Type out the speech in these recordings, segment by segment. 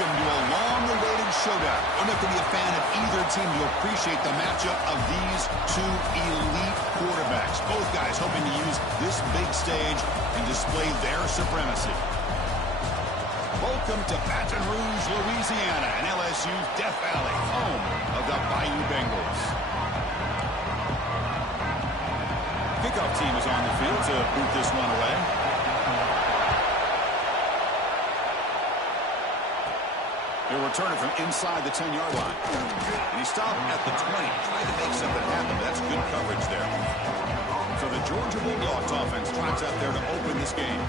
Welcome to a long-awaited showdown. Don't have to be a fan of either team to appreciate the matchup of these two elite quarterbacks. Both guys hoping to use this big stage and display their supremacy. Welcome to Baton Rouge, Louisiana, and LSU's Death Valley, home of the Bayou Bengals. Kickoff team is on the field to boot this one away. He'll return it from inside the 10-yard line. And he stopped at the 20, trying to make something happen. But that's good coverage there. So the Georgia Bulldogs offense trots out there to open this game.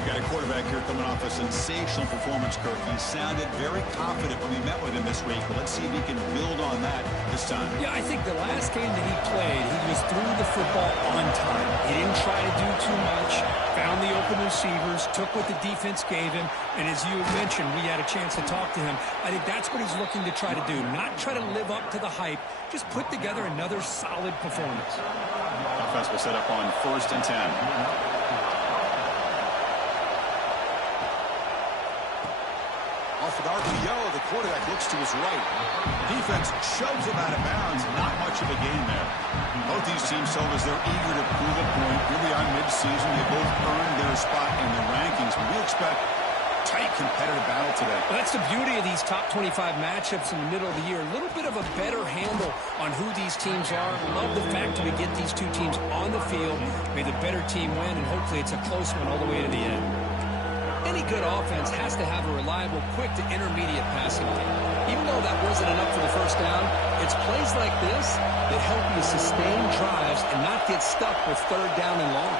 We got a quarterback here coming off a sensational performance, Kirk. He sounded very confident when we met with him this week. But let's see if he can build on that this time. Yeah, I think the last game that he played, he just threw the football on time. He didn't try to do too much, found the open receivers, took what the defense gave him, and as you mentioned, we had a chance to talk to him. I think that's what he's looking to try to do, not try to live up to the hype, just put together another solid performance. Offense will set up on 1st and 10. Off an RPO, the quarterback looks to his right. Defense shoves him out of bounds. Not much of a gain there. Both these teams show as they're eager to prove a point. Here we are mid-season. They both earned their spot in the rankings. We expect tight competitive battle today. Well, that's the beauty of these top 25 matchups in the middle of the year. A little bit of a better handle on who these teams are. Love the fact that we get these two teams on the field. May the better team win, and hopefully it's a close one all the way to the end. Any good offense has to have a reliable, quick to intermediate passing game. Even though that wasn't enough for the first down, it's plays like this that help you sustain drives and not get stuck with 3rd down and long.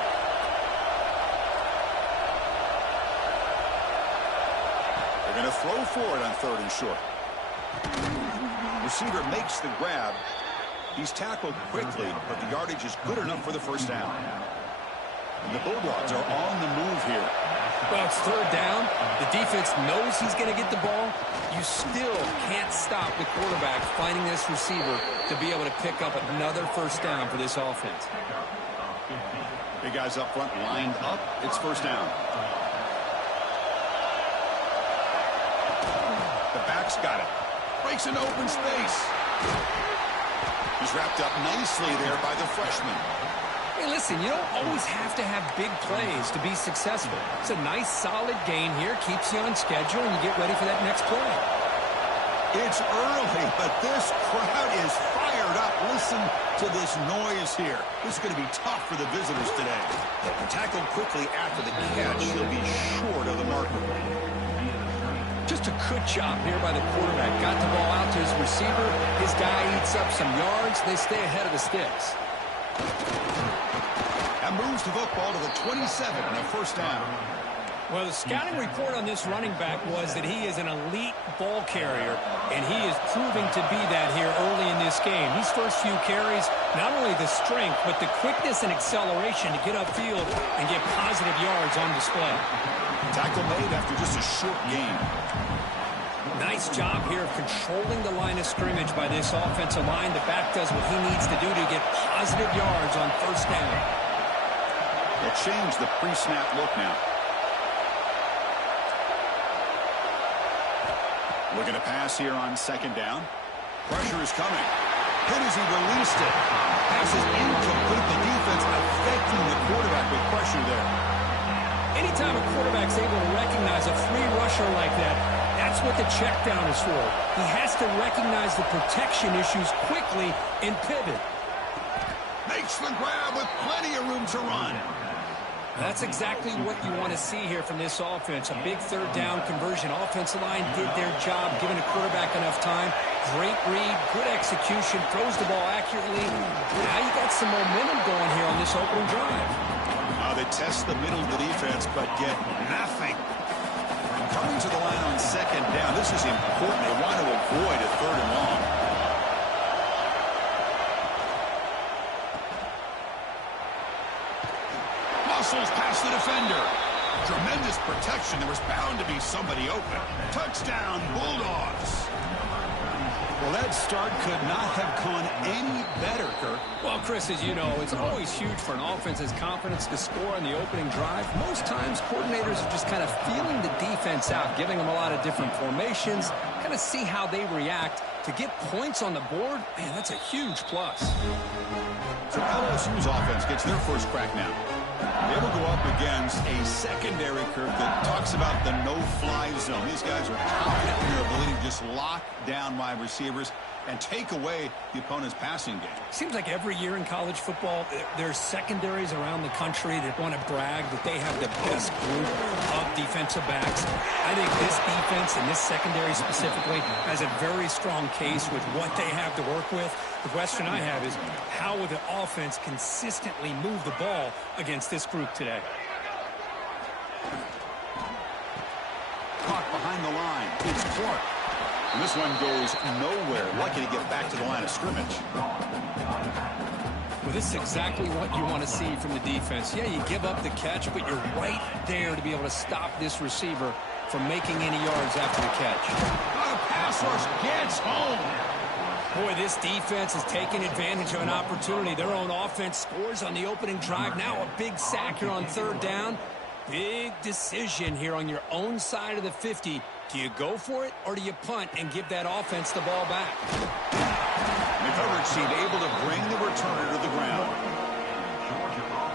They're going to throw for it on 3rd and short. Receiver makes the grab. He's tackled quickly, but the yardage is good enough for the first down. And the Bulldogs are on the move here. Well, it's 3rd down. The defense knows he's going to get the ball. You still can't stop the quarterback finding this receiver to be able to pick up another first down for this offense. Big guys up front lined up. It's 1st down. The back's got it. Breaks into open space. He's wrapped up nicely there by the freshman. Hey, listen, you don't always have to have big plays to be successful. It's a nice, solid gain here. Keeps you on schedule, and you get ready for that next play. It's early, but this crowd is fired up. Listen to this noise here. This is going to be tough for the visitors today. Tackled quickly after the catch. He'll be short of the marker. Just a good job here by the quarterback. Got the ball out to his receiver. His guy eats up some yards. They stay ahead of the sticks. That moves the football to the 27 and a 1st down. Well, the scouting report on this running back was that he is an elite ball carrier, and he is proving to be that here early in this game. These first few carries, not only the strength, but the quickness and acceleration to get upfield and get positive yards on display. Tackle made after just a short gain. Nice job here of controlling the line of scrimmage by this offensive line. The back does what he needs to do to get positive yards on 1st down. They'll change the pre-snap look now. Looking to pass here on 2nd down. Pressure is coming. Hit as he released it. Pass is incomplete. The defense affecting the quarterback with pressure there. Anytime a quarterback's able to recognize a free rusher like that, that's what the check down is for. He has to recognize the protection issues quickly and pivot. Makes the grab with plenty of room to run. That's exactly what you want to see here from this offense. A big 3rd down conversion. Offensive line did their job, giving the quarterback enough time. Great read, good execution, throws the ball accurately. Now you got some momentum going here on this opening drive. They test the middle of the defense, but get nothing. Coming to the line on 2nd down. This is important. They want to avoid a 3rd and long. Muscles past the defender. Tremendous protection. There was bound to be somebody open. Touchdown, Bulldogs. Well, that start could not have gone any better, Kirk. Well, Chris, as you know, it's always huge for an offense's confidence to score on the opening drive. Most times, coordinators are just kind of feeling the defense out, giving them a lot of different formations, kind of see how they react. To get points on the board, man, that's a huge plus. So LSU's offense gets their first crack now. They will go up against a secondary, Kirk, that talks about the no-fly zone. These guys are confident in their ability to just lock down wide receivers and take away the opponent's passing game. Seems like every year in college football, there's secondaries around the country that want to brag that they have the best group of defensive backs. I think this defense and this secondary specifically has a very strong case with what they have to work with. The question I have is, how will the offense consistently move the ball against this group today? Caught behind the line. It's Clark. And this one goes nowhere. Lucky to get back to the line of scrimmage. Well, this is exactly what you want to see from the defense. Yeah, you give up the catch, but you're right there to be able to stop this receiver from making any yards after the catch. The pass rush gets home. Boy, this defense is taking advantage of an opportunity. Their own offense scores on the opening drive. Now a big sack here on third down. Big decision here on your own side of the 50. Do you go for it or do you punt and give that offense the ball back? The coverage team able to bring the returner to the ground.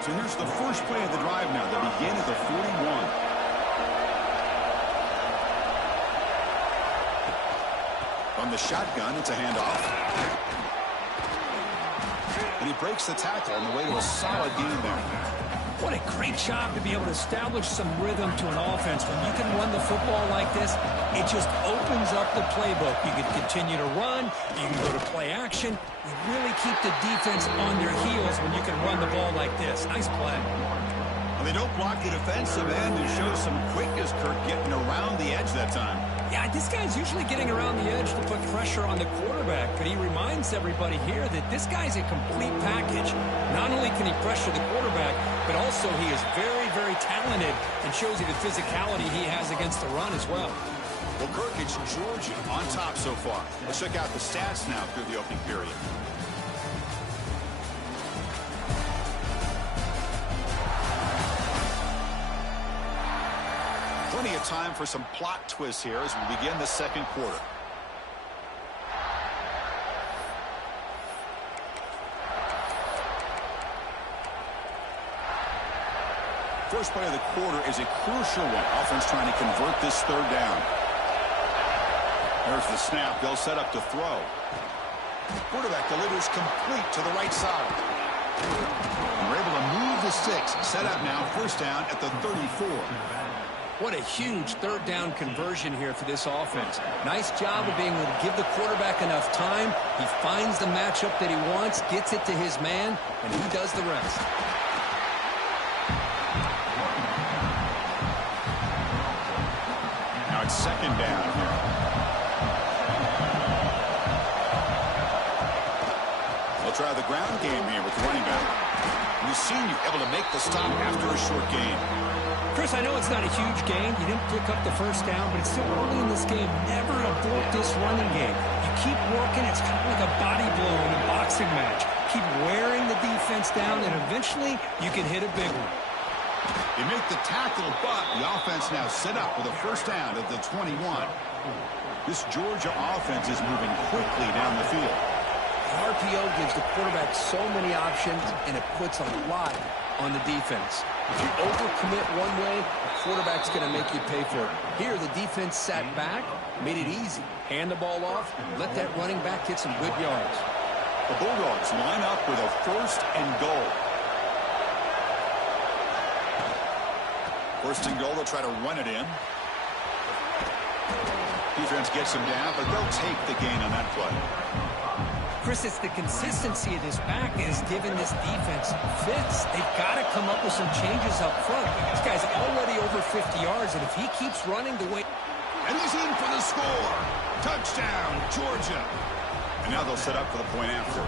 So here's the first play of the drive now. They begin at the 41. On the shotgun, it's a handoff. And he breaks the tackle on the way to a solid gain there. What a great job to be able to establish some rhythm to an offense. When you can run the football like this, it just opens up the playbook. You can continue to run. You can go to play action. You really keep the defense on their heels when you can run the ball like this. Nice play. Well, they don't block the defensive end and show some quickness, Kirk, getting around the edge that time. Yeah, this guy's usually getting around the edge to put pressure on the quarterback, but he reminds everybody here that this guy's a complete package. Not only can he pressure the quarterback, but also he is very, very talented and shows you the physicality he has against the run as well. Well, Kirk, it's Georgia on top so far. Let's check out the stats now through the opening period. Plenty of time for some plot twists here as we begin the second quarter. First play of the quarter is a crucial one. Offense trying to convert this third down. There's the snap. They'll set up to throw. Quarterback delivers complete to the right side. And we're able to move the sticks. Set up now, first down at the 34. What a huge third down conversion here for this offense. Nice job of being able to give the quarterback enough time. He finds the matchup that he wants, gets it to his man, and he does the rest. Now it's second down here. They'll try the ground game here with the running back. We've seen you able to make the stop after a short gain. Chris, I know it's not a huge gain. You didn't pick up the first down, but it's still early in this game. Never abort this running game. You keep working. It's kind of like a body blow in a boxing match. Keep wearing the defense down, and eventually you can hit a big one. They make the tackle, but the offense now set up with a first down at the 21. This Georgia offense is moving quickly down the field. The RPO gives the quarterback so many options, and it puts a lot on the defense. If you overcommit one way, the quarterback's going to make you pay for it. Here, the defense sat back, made it easy. Hand the ball off, let that running back get some good yards. The Bulldogs line up with a first and goal. First and goal, they'll try to run it in. Defense gets him down, but they'll take the gain on that play. Chris, it's the consistency of this back that has given this defense fits. They've got to come up with some changes up front. This guy's already over 50 yards, and if he keeps running the way... And he's in for the score. Touchdown, Georgia. And now they'll set up for the point after.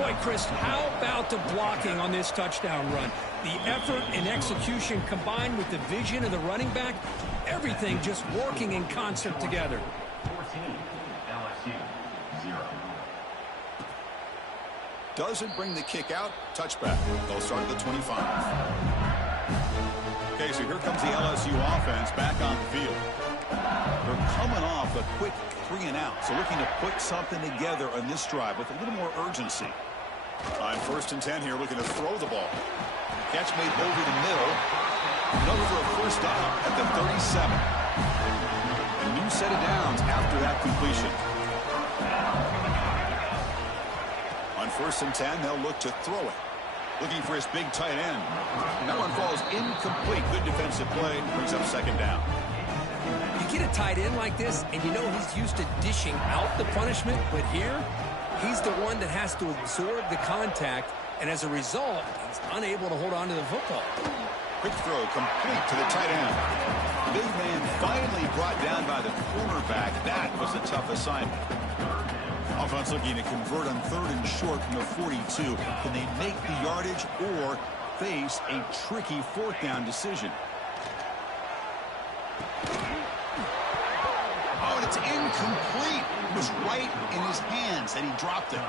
Boy, Chris, how about the blocking on this touchdown run? The effort and execution combined with the vision of the running back, everything just working in concert together. Doesn't bring the kick out. Touchback. They'll start at the 25. Okay, so here comes the LSU offense back on the field. They're coming off a quick 3-and-out, so looking to put something together on this drive with a little more urgency. On 1st and 10 here, looking to throw the ball. Catch made over the middle. Another for a first down at the 37. A new set of downs after that completion. On 1st and 10, they'll look to throw it. Looking for his big tight end. That one falls incomplete. Good defensive play. Brings up 2nd down. You get a tight end like this, and you know he's used to dishing out the punishment, but here, he's the one that has to absorb the contact, and as a result, he's unable to hold on to the football. Quick throw complete to the tight end. The big man finally brought down by the cornerback. That was a tough assignment. Offense looking to convert on 3rd and short from the 42. Can they make the yardage or face a tricky 4th down decision? Oh, and it's incomplete. It was right in his hands, and he dropped it.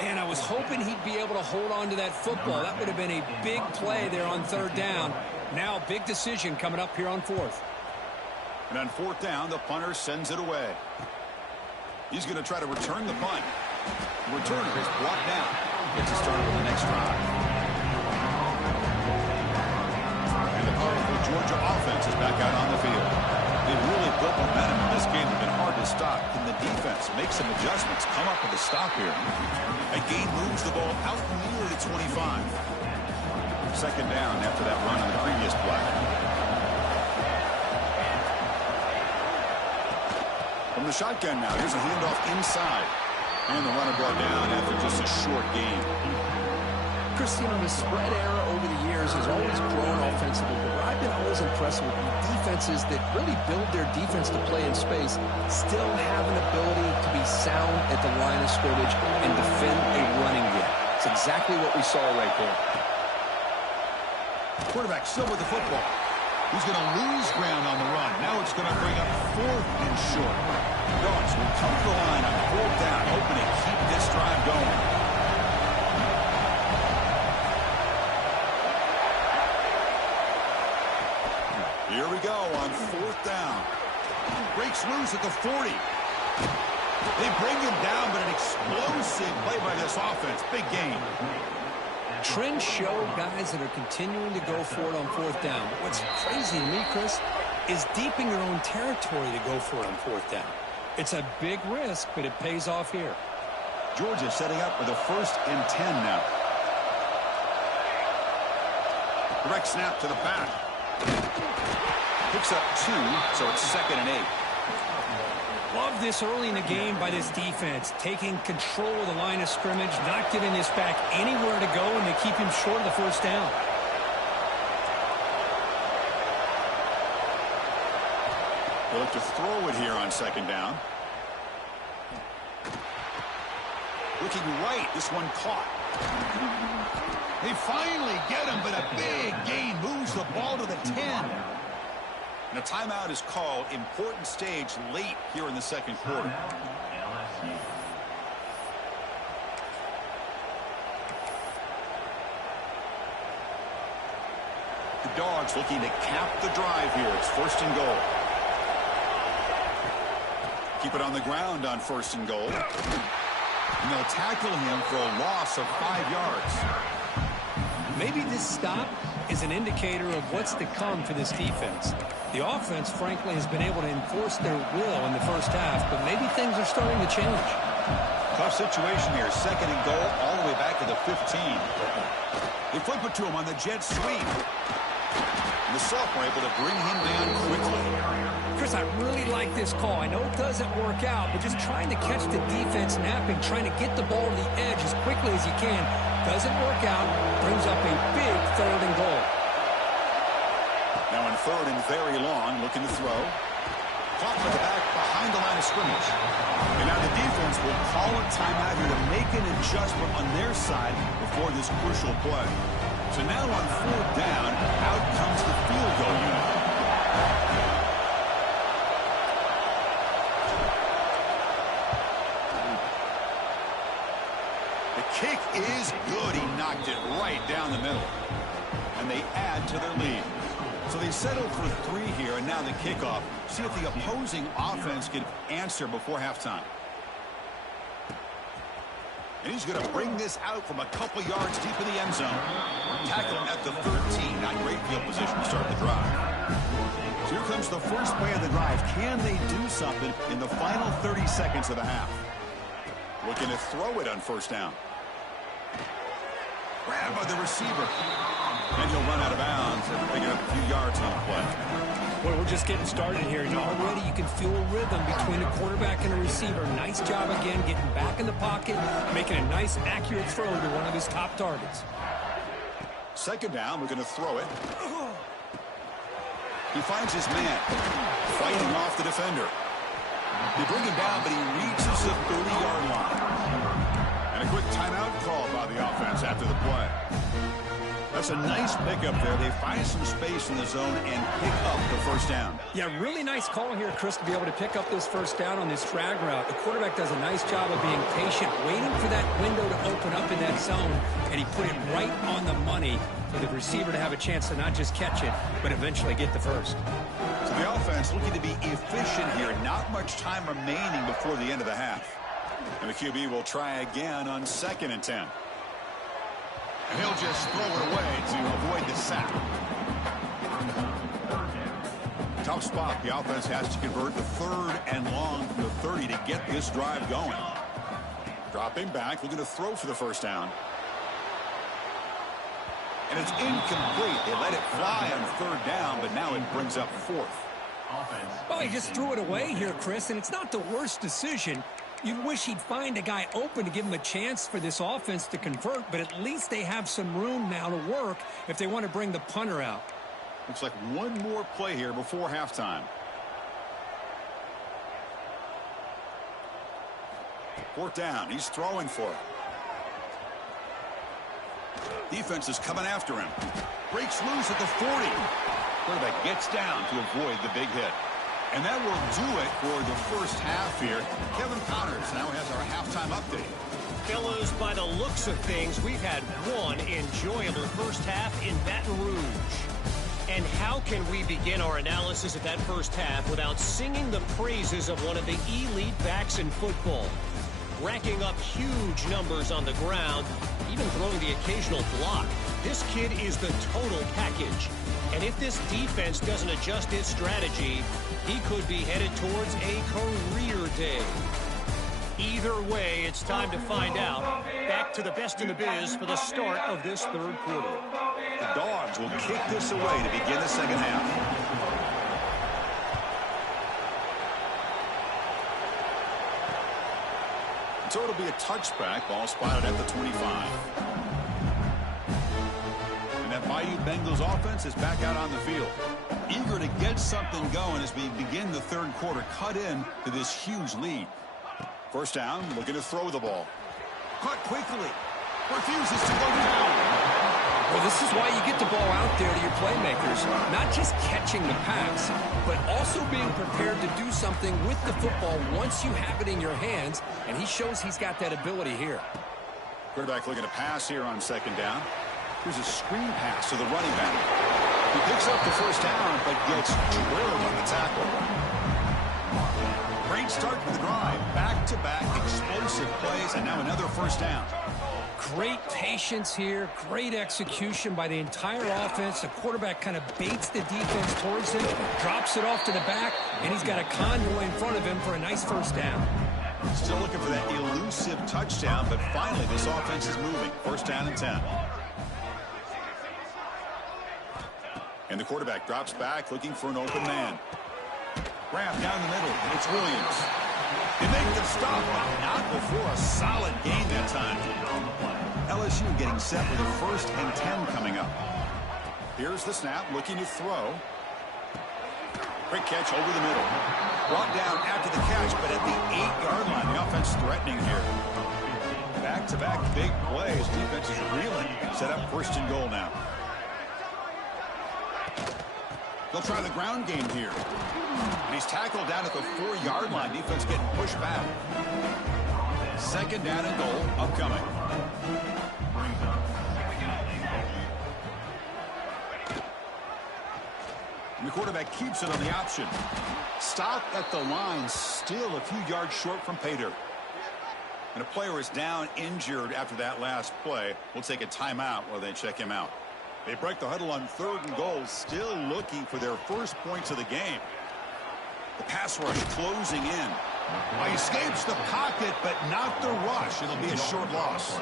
And I was hoping he'd be able to hold on to that football. That would have been a big play there on 3rd down. Now, big decision coming up here on 4th. And on 4th down, the punter sends it away. He's going to try to return the punt. The returner is brought down. Gets a start on the next drive. And the powerful Georgia offense is back out on the field. They've really built momentum in this game. It's been hard to stop. Can the defense make some adjustments? Come up with a stop here. A gain moves the ball out near the 25. 2nd down after that run on the previous play. From the shotgun now, here's a handoff inside. And the runner brought down after just a short gain. Chris, you know, the spread era over the years has always grown offensively, but what I've been always impressed with defenses that really build their defense to play in space still have an ability to be sound at the line of scrimmage and defend a running game. It's exactly what we saw right there. Quarterback still with the football. He's going to lose ground on the run. Now it's going to bring up 4th and short. Dogs will come to the line on 4th down, hoping to keep this drive going. Here we go on 4th down. Breaks loose at the 40. They bring him down, but an explosive play by this offense. Big gain. Trends show guys that are continuing to go for it on 4th down. But what's crazy to me, Chris, is deep in your own territory to go for it on 4th down. It's a big risk, but it pays off here. Georgia setting up for the 1st and 10 now. Direct snap to the back. Picks up 2, so it's 2nd and 8. Love this early in the game by this defense, taking control of the line of scrimmage, not giving this back anywhere to go, and they keep him short of the 1st down. They'll look to throw it here on 2nd down. Looking right, this one caught. They finally get him, but a big gain moves the ball to the 10. And a timeout is called. Important stage late here in the 2nd quarter. The Dogs looking to cap the drive here. It's 1st and goal. Keep it on the ground on 1st and goal. And they'll tackle him for a loss of 5 yards. Maybe this stop is an indicator of what's to come for this defense. The offense, frankly, has been able to enforce their will in the 1st half, but maybe things are starting to change. Tough situation here. 2nd and goal all the way back to the 15. They flip it to him on the jet sweep. And the Self were able to bring him down quickly. Chris, I really like this call. I know it doesn't work out, but just trying to catch the defense napping, trying to get the ball to the edge as quickly as you can. Doesn't work out. Brings up a big 3rd and goal. Now in 3rd and very long, looking to throw. Caught with the back behind the line of scrimmage. And now the defense will call a timeout here to make an adjustment on their side before this crucial play. So now on 4th down, out comes the field goal unit. kick is good. He knocked it right down the middle. And they add to their lead. So they settled for 3 here, and now the kickoff. See if the opposing offense can answer before halftime. And he's going to bring this out from a couple yards deep in the end zone. Tackle him at the 13. Not great field position to start the drive. So here comes the first play of the drive. Can they do something in the final 30 seconds of the half? Looking to throw it on first down. Grab by the receiver. And he'll run out of bounds after picking up a few yards on the play. Well, we're just getting started here. Already you can feel a rhythm between the quarterback and the receiver. Nice job again getting back in the pocket, making a nice, accurate throw to one of his top targets. Second down, we're going to throw it. He finds his man, fighting off the defender. They bring him down, but he reaches the 30-yard line. And a quick timeout call by the offense after the play. That's a nice pickup there. They find some space in the zone and pick up the first down. Yeah, really nice call here, Chris, to be able to pick up this first down on this drag route. The quarterback does a nice job of being patient, waiting for that window to open up in that zone, and he put it right on the money for the receiver to have a chance to not just catch it, but eventually get the first. So the offense looking to be efficient here. Not much time remaining before the end of the half. And the QB will try again on 2nd and 10. And he'll just throw it away to avoid the sack. Tough spot. The offense has to convert the 3rd and long from the 30 to get this drive going. Dropping back, looking to throw for the first down. And it's incomplete. They let it fly on 3rd down, but now it brings up 4th. Well, he just threw it away here, Chris, and it's not the worst decision. You'd wish he'd find a guy open to give him a chance for this offense to convert, but at least they have some room now to work if they want to bring the punter out. Looks like one more play here before halftime. 4th down. He's throwing for it. Defense is coming after him. Breaks loose at the 40. Quarterback gets down to avoid the big hit. And that will do it for the first half here. Kevin Connors now has our halftime update. Fellows, by the looks of things, we've had one enjoyable first half in Baton Rouge. And how can we begin our analysis of that first half without singing the praises of one of the elite backs in football? Racking up huge numbers on the ground, even throwing the occasional block. This kid is the total package. And if this defense doesn't adjust its strategy, he could be headed towards a career day. Either way, it's time to find out. Back to the best in the biz for the start of this 3rd quarter. The Dogs will kick this away to begin the second half. So it'll be a touchback. Ball spotted at the 25. And that Bayou Bengals offense is back out on the field. Eager to get something going as we begin the 3rd quarter. Cut in to this huge lead. First down, looking to throw the ball. Caught quickly. Refuses to go down. Well, this is why you get the ball out there to your playmakers. Not just catching the pass, but also being prepared to do something with the football once you have it in your hands. And he shows he's got that ability here. Quarterback looking to pass here on 2nd down. Here's a screen pass to the running back. He picks up the first down, but gets drilled on the tackle. Great start to the drive. Back-to-back explosive plays, and now another first down. Great patience here. Great execution by the entire offense. The quarterback kind of baits the defense towards him, drops it off to the back, and he's got a convoy in front of him for a nice first down. Still looking for that elusive touchdown, but finally this offense is moving. First down and 10. And the quarterback drops back, looking for an open man. Grab down the middle. It's Williams. They make the stop, but not before a solid gain that time. LSU getting set for the 1st and 10 coming up. Here's the snap, looking to throw. Quick catch over the middle. Brought down after the catch, but at the 8-yard line, the offense threatening here. Back-to-back big plays. Defense is reeling. Set up 1st and goal now. They'll try the ground game here. And he's tackled down at the 4-yard line. Defense getting pushed back. Second down and goal upcoming. And the quarterback keeps it on the option. Stop at the line, still a few yards short from pay dirt. And a player is down injured after that last play. We'll take a timeout while they check him out. They break the huddle on 3rd and goal, still looking for their first points of the game. The pass rush closing in. He escapes the pocket, but not the rush. It'll be a short loss.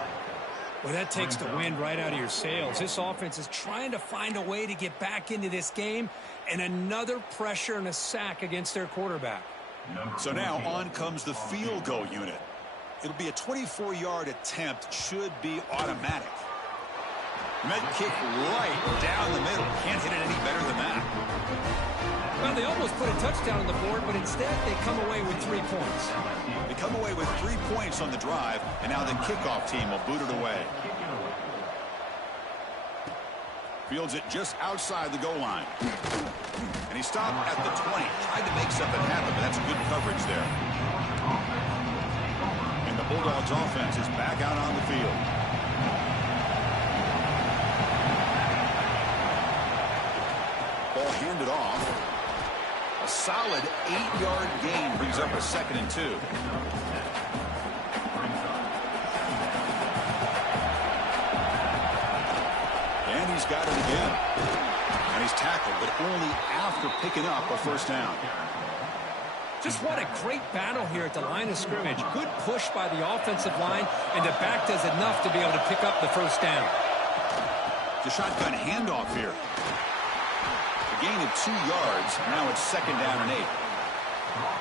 Well, that takes the wind right out of your sails. This offense is trying to find a way to get back into this game, and another pressure and a sack against their quarterback. So now on comes the field goal unit. It'll be a 24-yard attempt, should be automatic. Med kick right down the middle. Can't hit it any better than that. Well, they almost put a touchdown on the board, but instead they come away with 3 points. They come away with 3 points on the drive, and now the kickoff team will boot it away. Fields it just outside the goal line. And he stopped at the 20. Tried to make something happen, but that's good coverage there. And the Bulldogs offense is back out on the field. Ball handed off. A solid 8-yard gain brings up a 2nd and 2. And he's got it again. And he's tackled, but only after picking up a first down. Just what a great battle here at the line of scrimmage. Good push by the offensive line, and the back does enough to be able to pick up the first down. The shotgun handoff here. Gain of 2 yards. Now it's 2nd down and 8.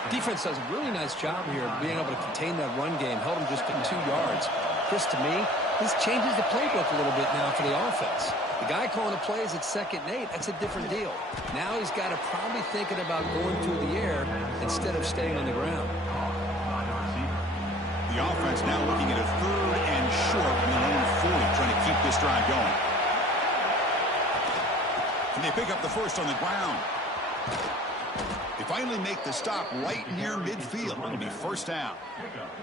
Defense does a really nice job here of being able to contain that run game. Held them just to 2 yards. Chris, to me, this changes the playbook a little bit now for the offense. The guy calling the plays at 2nd and 8, that's a different deal. Now he's got to probably thinking about going through the air instead of staying on the ground. The offense now looking at a 3rd and short from their own 40, trying to keep this drive going. And they pick up the first on the ground. They finally make the stop right near midfield. It'll be first down.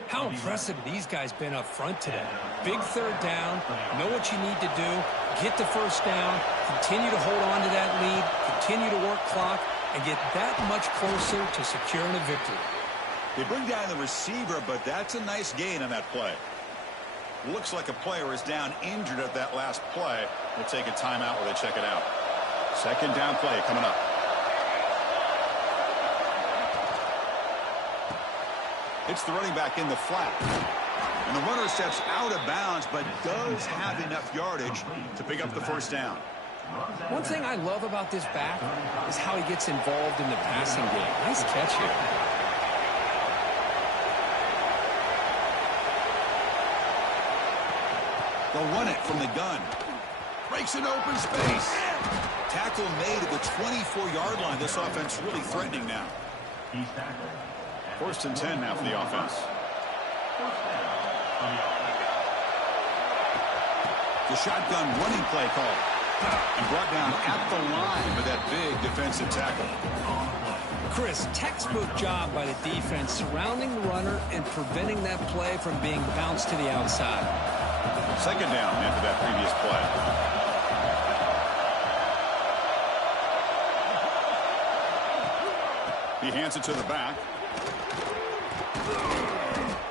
How impressive these guys been up front today. Big 3rd down. Know what you need to do. Get the first down. Continue to hold on to that lead. Continue to work clock. And get that much closer to securing a victory. They bring down the receiver, but that's a nice gain on that play. Looks like a player is down injured at that last play. We'll take a timeout while they check it out. 2nd down play coming up. It's the running back in the flat. And the runner steps out of bounds, but does have enough yardage to pick up the first down. One thing I love about this back is how he gets involved in the passing game. Nice catch here. They'll run it from the gun. Breaks an open space. Tackle made at the 24-yard line. This offense really threatening now. 1st and 10 now for the offense. The shotgun running play call. And brought down at the line with that big defensive tackle. Chris, textbook job by the defense surrounding the runner and preventing that play from being bounced to the outside. 2nd down after that previous play. He hands it to the back.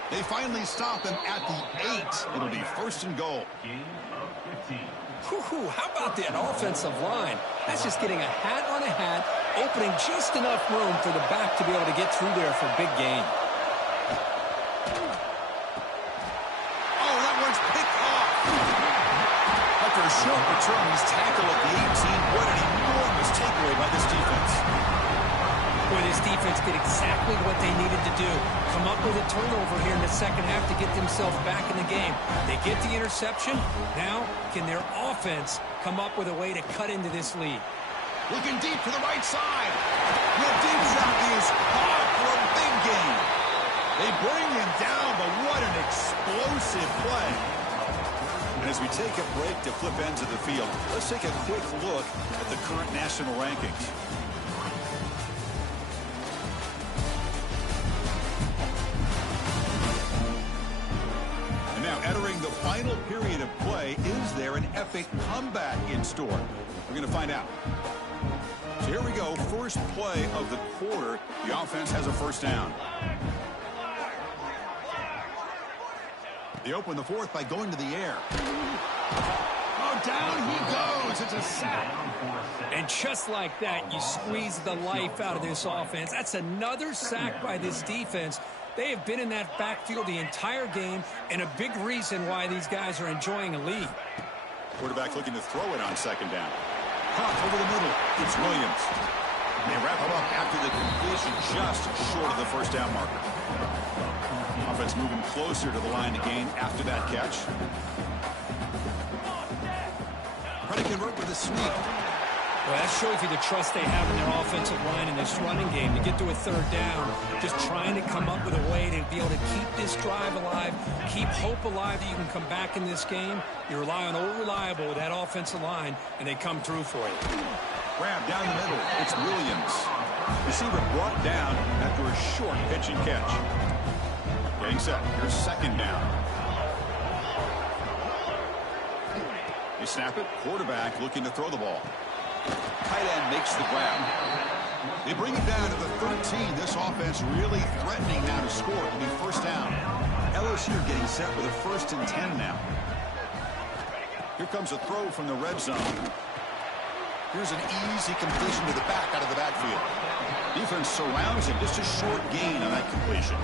They finally stop him at the 8. It'll be 1st and goal. How about that offensive line? That's just getting a hat on a hat, opening just enough room for the back to be able to get through there for a big gain. Oh, that one's picked off. After a short return, he's tackled at the 18. What an enormous takeaway by this defense. Boy, this defense did exactly what they needed to do. Come up with a turnover here in the 2nd half to get themselves back in the game. They get the interception. Now, can their offense come up with a way to cut into this lead? Looking deep to the right side. The deep shot is caught for a big gain. They bring him down, but what an explosive play. And as we take a break to flip ends of the field, let's take a quick look at the current national rankings. final period of play, is there an epic comeback in store? We're going to find out. So here we go. First play of the quarter. The offense has a first down. They open the fourth by going to the air. Oh, down he goes. It's a sack. And just like that, you squeeze the life out of this offense. That's another sack by this defense. They have been in that backfield the entire game, and a big reason why these guys are enjoying a lead. Quarterback looking to throw it on second down. Caught over the middle. It's Williams. And they wrap him up after the completion, just short of the first down marker. Offense moving closer to the line to gain after that catch. Trying to convert with a sneak. Well, that shows you the trust they have in their offensive line in this running game. To get to a third down, just trying to come up with a way to be able to keep this drive alive, keep hope alive that you can come back in this game. You rely on old reliable with that offensive line, and they come through for you. Grab down the middle. It's Williams. Receiver brought down after a short pitch and catch. Getting set. Here's second down. They snap it. Quarterback looking to throw the ball. Tight end makes the grab. They bring it down to the 13. This offense really threatening now to score. It'll be first down. LSU getting set with a 1st and 10 now. Here comes a throw from the red zone. Here's an easy completion to the back out of the backfield. Defense surrounds him. Just a short gain on that completion.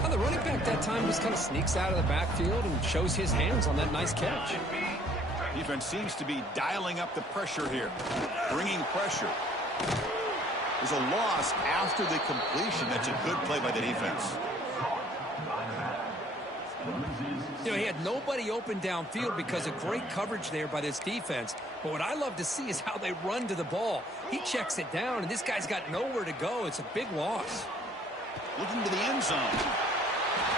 Well, the running back that time just kind of sneaks out of the backfield and shows his hands on that nice catch. Defense seems to be dialing up the pressure here. Bringing pressure. There's a loss after the completion. That's a good play by the defense. You know, he had nobody open downfield because of great coverage there by this defense. But what I love to see is how they run to the ball. He checks it down, and this guy's got nowhere to go. It's a big loss. Looking to the end zone.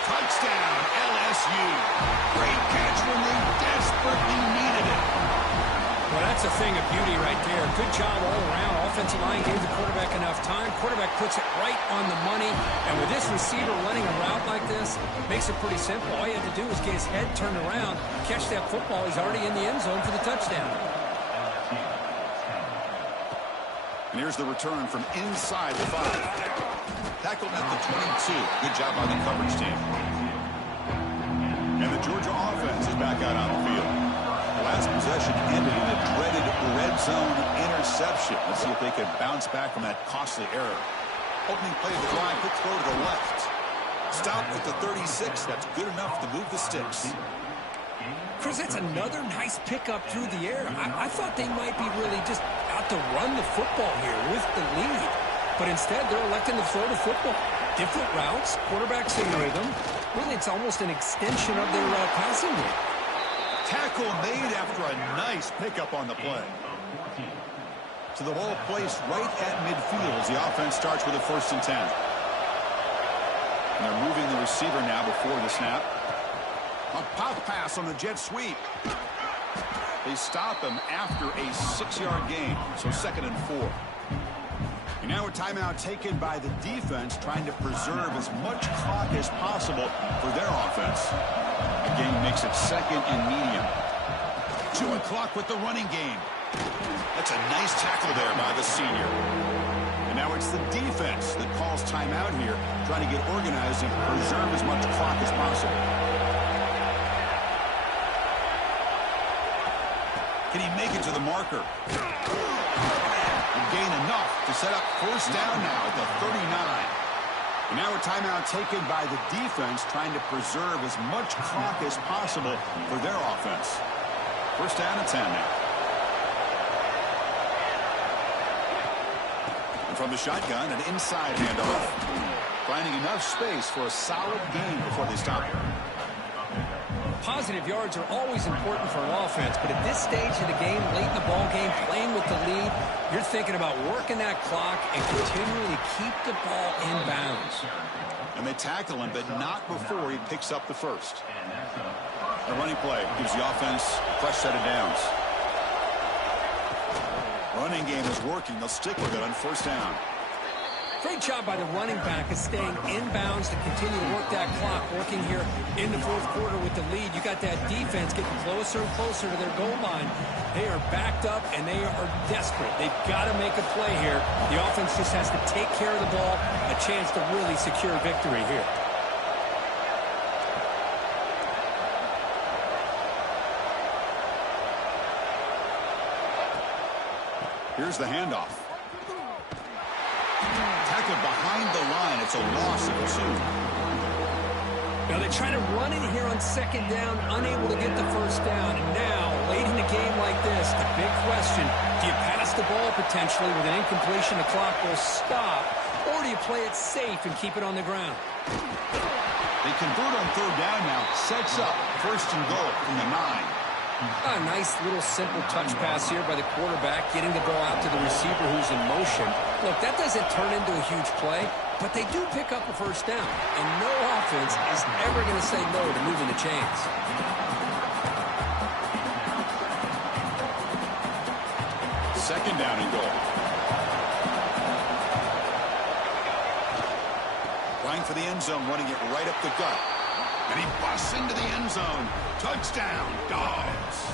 Touchdown, LSU. Great catch when they desperately needed it. Well, that's a thing of beauty right there. Good job all around. Offensive line gave the quarterback enough time. Quarterback puts it right on the money. And with this receiver running a route like this, makes it pretty simple. All you have to do is get his head turned around, catch that football. He's already in the end zone for the touchdown. And here's the return from inside the 5. Tackled at the 22. Good job by the coverage team. And the Georgia offense is back out on the field. The last possession ended in a dreaded red zone interception. Let's see if they can bounce back from that costly error. Opening play of the drive, quick throw to the left. Stop at the 36. That's good enough to move the sticks. Chris, that's another nice pickup through the air. I thought they might be really just out to run the football here with the lead. But instead, they're electing to throw the football. Different routes, quarterbacks in rhythm. Really, it's almost an extension of their passing game. Tackle made after a nice pickup on the play. So the ball placed right at midfield as the offense starts with a 1st and 10. And they're moving the receiver now before the snap. A pop pass on the jet sweep. They stop him after a 6-yard gain, so 2nd and 4. And now a timeout taken by the defense, trying to preserve as much clock as possible for their offense. The game makes it 2nd and medium. 2 o'clock with the running game. That's a nice tackle there by the senior. And now it's the defense that calls timeout here, trying to get organized and preserve as much clock as possible. Can he make it to the marker? And gain enough to set up 1st down now at the 39. And now a timeout taken by the defense, trying to preserve as much clock as possible for their offense. 1st down and 10 now. And from the shotgun, an inside handoff. Finding enough space for a solid gain before they stop it. Positive yards are always important for an offense, but at this stage of the game, late in the ball game, playing with the lead, you're thinking about working that clock and continuing to keep the ball in bounds. And they tackle him, but not before he picks up the 1st. The running play gives the offense a fresh set of downs. Running game is working. They'll stick with it on 1st down. Great job by the running back of staying inbounds to continue to work that clock, working here in the fourth quarter with the lead. You got that defense getting closer and closer to their goal line. They are backed up, and they are desperate. They've got to make a play here. The offense just has to take care of the ball, a chance to really secure victory here. Here's the handoff. Tackled behind the line. It's a loss of 2. Now they try to run in here on second down, unable to get the first down. And now, late in a game like this, the big question, do you pass the ball potentially with an incompletion? The clock will stop. Or do you play it safe and keep it on the ground? They convert on third down now. Sets up first and goal from the 9. A nice little simple touch pass here by the quarterback, getting the ball out to the receiver who's in motion. Look, that doesn't turn into a huge play, but they do pick up a first down. And no offense is ever going to say no to moving the chains. Second down and goal. Trying for the end zone, running it right up the gut. And he busts into the end zone. Touchdown, Dogs.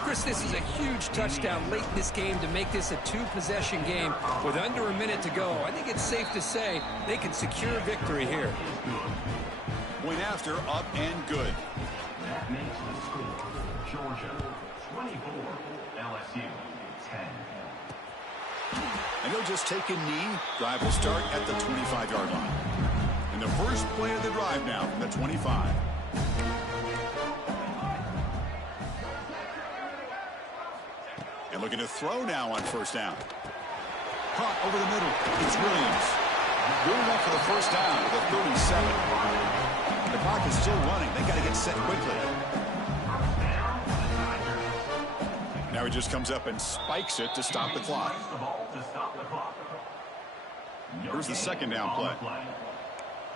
Chris, this is a huge touchdown late in this game to make this a 2-possession game with under a minute to go. I think it's safe to say they can secure victory here. Point after, up and good. That makes the score. Georgia 24, LSU 10. And he'll just take a knee. Drive will start at the 25-yard line. And the first play of the drive now from the 25. And looking to throw now on first down. Caught over the middle. It's Williams. Good enough for the first down to the 37. The clock is still running. They got to get set quickly. Now he just comes up and spikes it to stop the clock. Here's the second down play.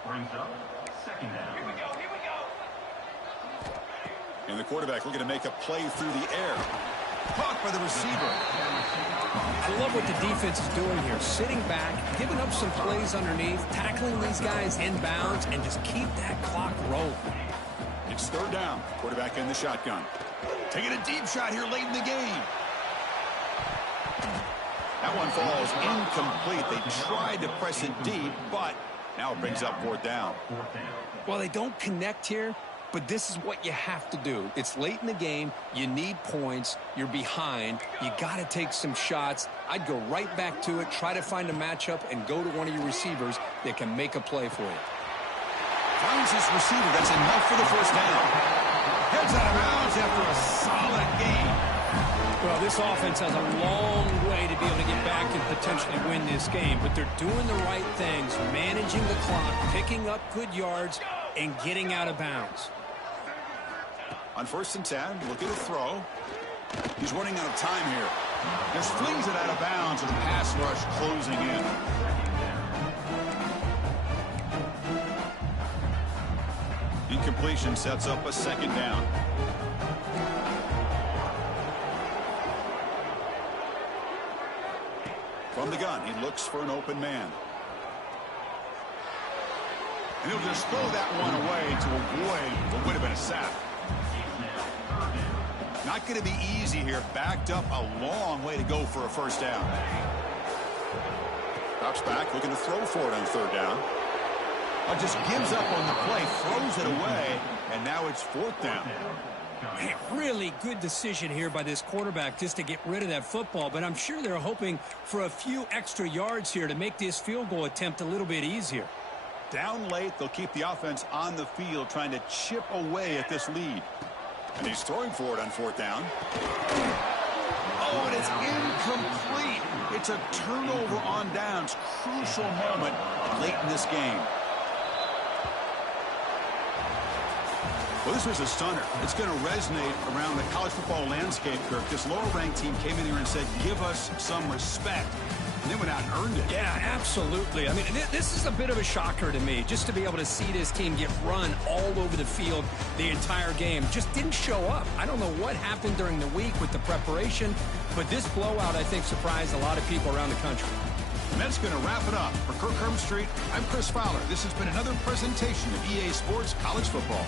Brings up second down. Here we go. And the quarterback looking to make a play through the air. Caught by the receiver. I love what the defense is doing here. Sitting back, giving up some plays underneath, tackling these guys in bounds, and just keep that clock rolling. It's third down. Quarterback in the shotgun. Taking a deep shot here late in the game. That one falls incomplete. They tried to press it deep, but now it brings up fourth down. Well, they don't connect here, but this is what you have to do. It's late in the game. You need points. You're behind. You got to take some shots. I'd go right back to it, try to find a matchup, and go to one of your receivers that can make a play for you. Finds his receiver. That's enough for the first down. Heads out of bounds after a solid game. Well, this offense has a long way to be able to get back and potentially win this game, but they're doing the right things, managing the clock, picking up good yards, and getting out of bounds. On first and 10, looking to throw. He's running out of time here. Just flings it out of bounds with the pass rush closing in. Incompletion sets up a second down. From the gun, he looks for an open man. And he'll just throw that one away to avoid what would have been a sack. Not going to be easy here. Backed up a long way to go for a first down. Drops back, looking to throw for it on third down. Just gives up on the play, throws it away, and now it's fourth down. Hey, really good decision here by this quarterback just to get rid of that football, but I'm sure they're hoping for a few extra yards here to make this field goal attempt a little bit easier. Down late, they'll keep the offense on the field trying to chip away at this lead. And he's throwing for it on fourth down. Oh, and it's incomplete. It's a turnover on downs. Crucial moment late in this game. Well, this was a stunner. It's going to resonate around the college football landscape, Kirk. This lower-ranked team came in here and said, give us some respect. And they went out and earned it. Yeah, absolutely. I mean, this is a bit of a shocker to me, just to be able to see this team get run all over the field the entire game. Just didn't show up. I don't know what happened during the week with the preparation, but this blowout, I think, surprised a lot of people around the country. And that's going to wrap it up. For Kirk Street, I'm Chris Fowler. This has been another presentation of EA Sports College Football.